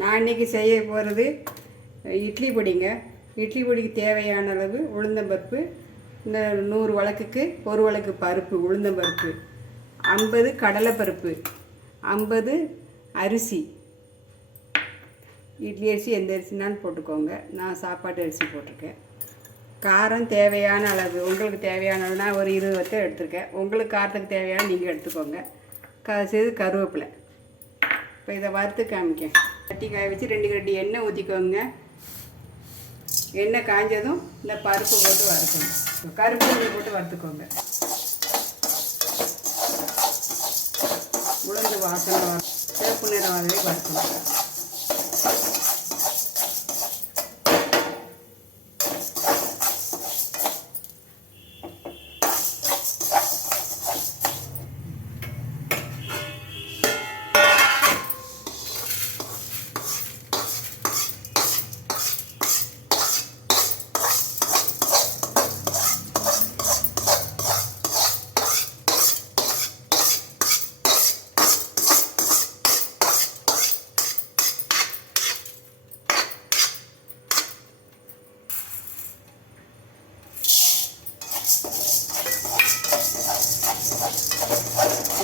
நான் இன்றைக்கி செய்ய போகிறது இட்லி பொடிங்க. இட்லி பொடிக்கு தேவையான அளவு உளுந்தம்பருப்பு, இந்த 100 வழக்குக்கு 1 வழக்கு பருப்பு உளுந்தம்பருப்பு, 50 கடலைப்பருப்பு, 50 அரிசி. இட்லி அரிசி எந்த அரிசினாலும் போட்டுக்கோங்க. நான் சாப்பாட்டு அரிசி போட்டிருக்கேன். காரம் தேவையான அளவு, உங்களுக்கு தேவையான அளவுனா ஒரு 20 வத்தை எடுத்துருக்கேன். உங்களுக்கு காரத்துக்கு தேவையான நீங்கள் எடுத்துக்கோங்க. சிறிது கருவேப்பிலை. இப்போ இதை வறுத்து காமிக்கேன். கட்டி காய வச்சு 2 கட்டி எண்ணெய் ஊற்றிக்கோங்க. எண்ணெய் காய்ஞ்சதும் இந்த பருப்பு போட்டு வறுக்கணும். கருப்பு போட்டு வறுத்துக்கோங்க. உளுந்து வாசனை சிவப்பு நிறம் வரை வறுக்கணும்.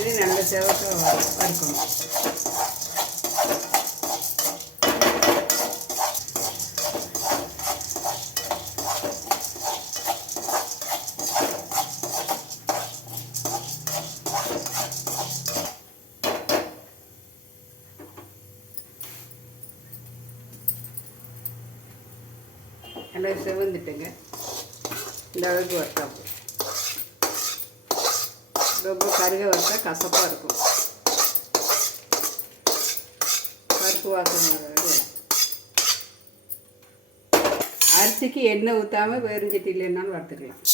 இது நல்ல செவக்க வறுக்கணும். நல்லா செவந்துட்டுங்க. இந்த அளவுக்கு வறுத்தா ரொம்ப கருக வச்சா கசப்பாக இருக்கும். பருப்பு வாசனை வர அரிசிக்கு எண்ணெய் ஊற்றாமல் வெறுஞ்சட்டி இல்லைன்னாலும் வறுத்துக்கலாம்.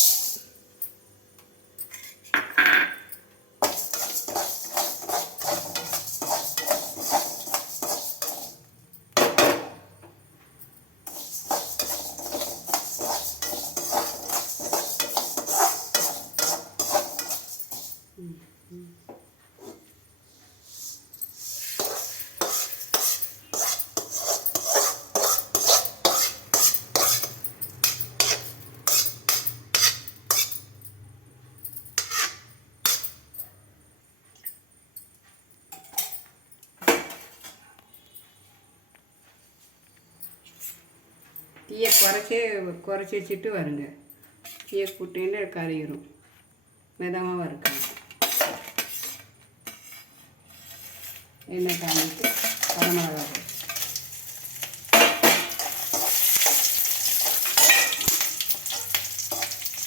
தீயை குறைச்சி வச்சுட்டு வருங்க. தீயை கூட்டின்னு கறியிடும். மிதமாக வறுக்கணும். எண்ணெய் காமிட்டு வரமிளகா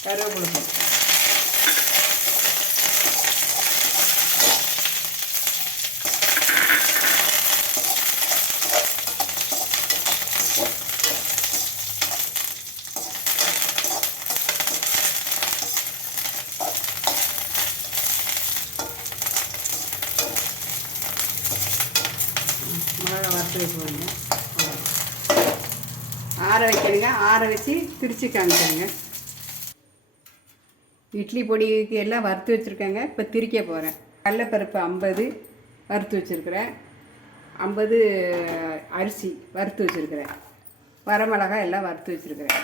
கருவேப்பிலை மிளகா வறுத்து வைக்குவாங்க. ஆற வைக்கணுங்க. ஆற வச்சு திரிச்சு காமிக்கணுங்க. இட்லி பொடிக்கு எல்லாம் வறுத்து வச்சுருக்கேங்க. இப்போ திரிக்க போகிறேன். கடலைப்பருப்பு 50 வறுத்து வச்சுருக்கிறேன். 50 அரிசி வறுத்து வச்சுருக்கிறேன். வரமிளகா எல்லாம் வறுத்து வச்சுருக்கிறேன்.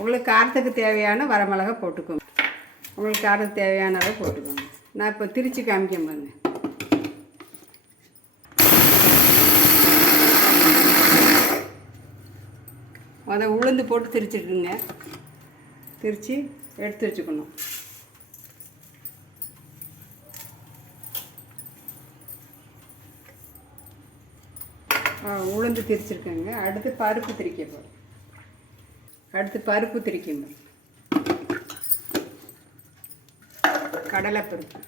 உங்களுக்கு காரத்துக்கு தேவையான வரமிளகா போட்டுக்கோங்க. உங்களுக்கு காரத்துக்கு தேவையான அளவு போட்டுக்கோங்க. நான் இப்போ திரிச்சு காமிக்க பாருங்க. அதை உளுந்து போட்டு திரிச்சிட்டுங்க. திரித்து எடுத்து வச்சுக்கணும். உளுந்து திரிச்சிருக்கேங்க. அடுத்து பருப்பு திரிக்க போகிறேன். கடலைப்பருப்பு,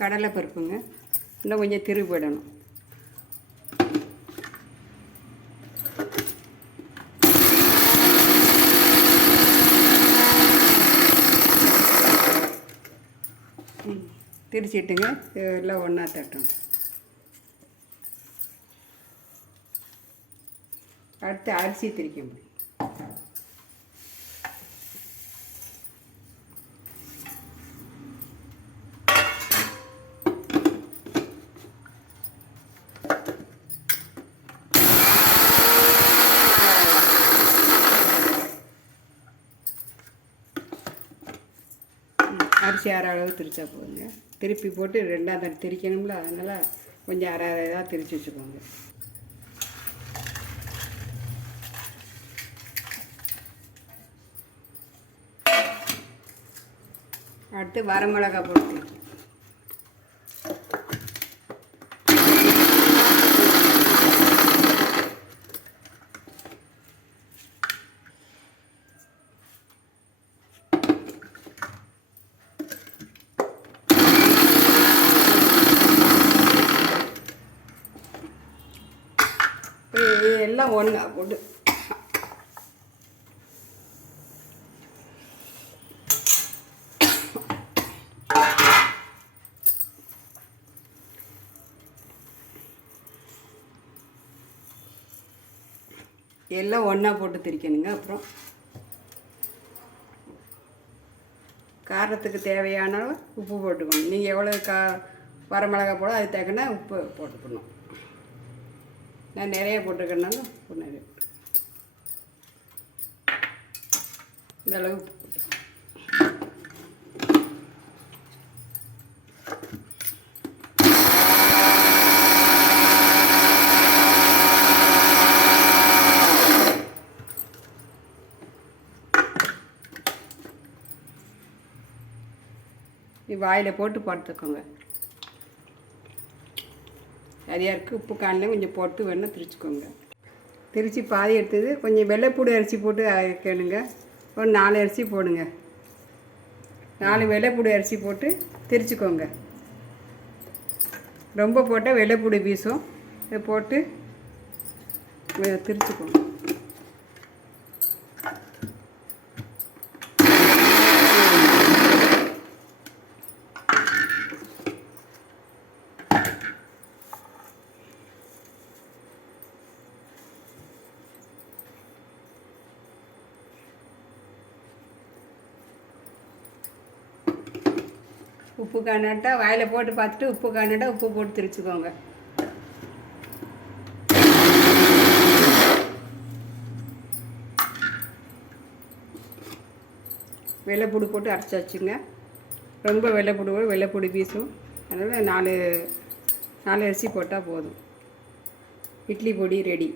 கடலைப்பருப்புங்க. இன்னும் கொஞ்சம் திருப்பிடணும். திரிச்சிட்டுங்க. எல்லாம் ஒன்றா தட்டணும். அடுத்து அரிசி திரிக்க முடியும். அரிசி அரை அளவு திரிச்சா போதுங்க. திருப்பி போட்டு ரெண்டாவது திரிக்கணும்ல, அதனால் கொஞ்சம் அரை அரை இதாக திரித்து வச்சுக்கோங்க. அடுத்து வரமிளகா போட்டு எல்லாம் ஒன்றா போட்டு எல்லாம் ஒன்றா போட்டு திரிக்கணுங்க. அப்புறம் காரத்துக்கு தேவையான உப்பு போட்டுக்கணும். நீங்கள் எவ்வளோ வரமிளகா போட அது தக்கன உப்பு போட்டுக்கணும். நான் நிறைய போட்டுக்கிறனால உப்பு நிறைய இந்த அளவு உப்பு போட்டு வாயில் போட்டு பார்த்துக்கோங்க. சரியாக இருக்குது. உப்பு காணில் கொஞ்சம் போட்டு வேணால் திரிச்சுக்கோங்க. திரித்து பாதி எடுத்தது கொஞ்சம் வெள்ளைப்பூடு அரிசி போட்டு கேளுங்க. ஒரு 4 அரிசி போடுங்க. 4 வெள்ளைப்பூடு அரிசி போட்டு திரிச்சுக்கோங்க. ரொம்ப போட்டால் வெள்ளைப்பூடு பீசும். இதை போட்டு திரிச்சுக்கோங்க. உப்பு காணாட்டா வாயில் போட்டு பார்த்துட்டு உப்பு காணாட்டா உப்பு போட்டு திரிச்சுக்கோங்க. வெள்ளைப்பூடு போட்டு அரைச்சி வச்சுங்க. ரொம்ப வெள்ளைப்பூடு பீஸும். அதனால் 4 அரிசி போட்டால் போதும். இட்லி பொடி ரெடி.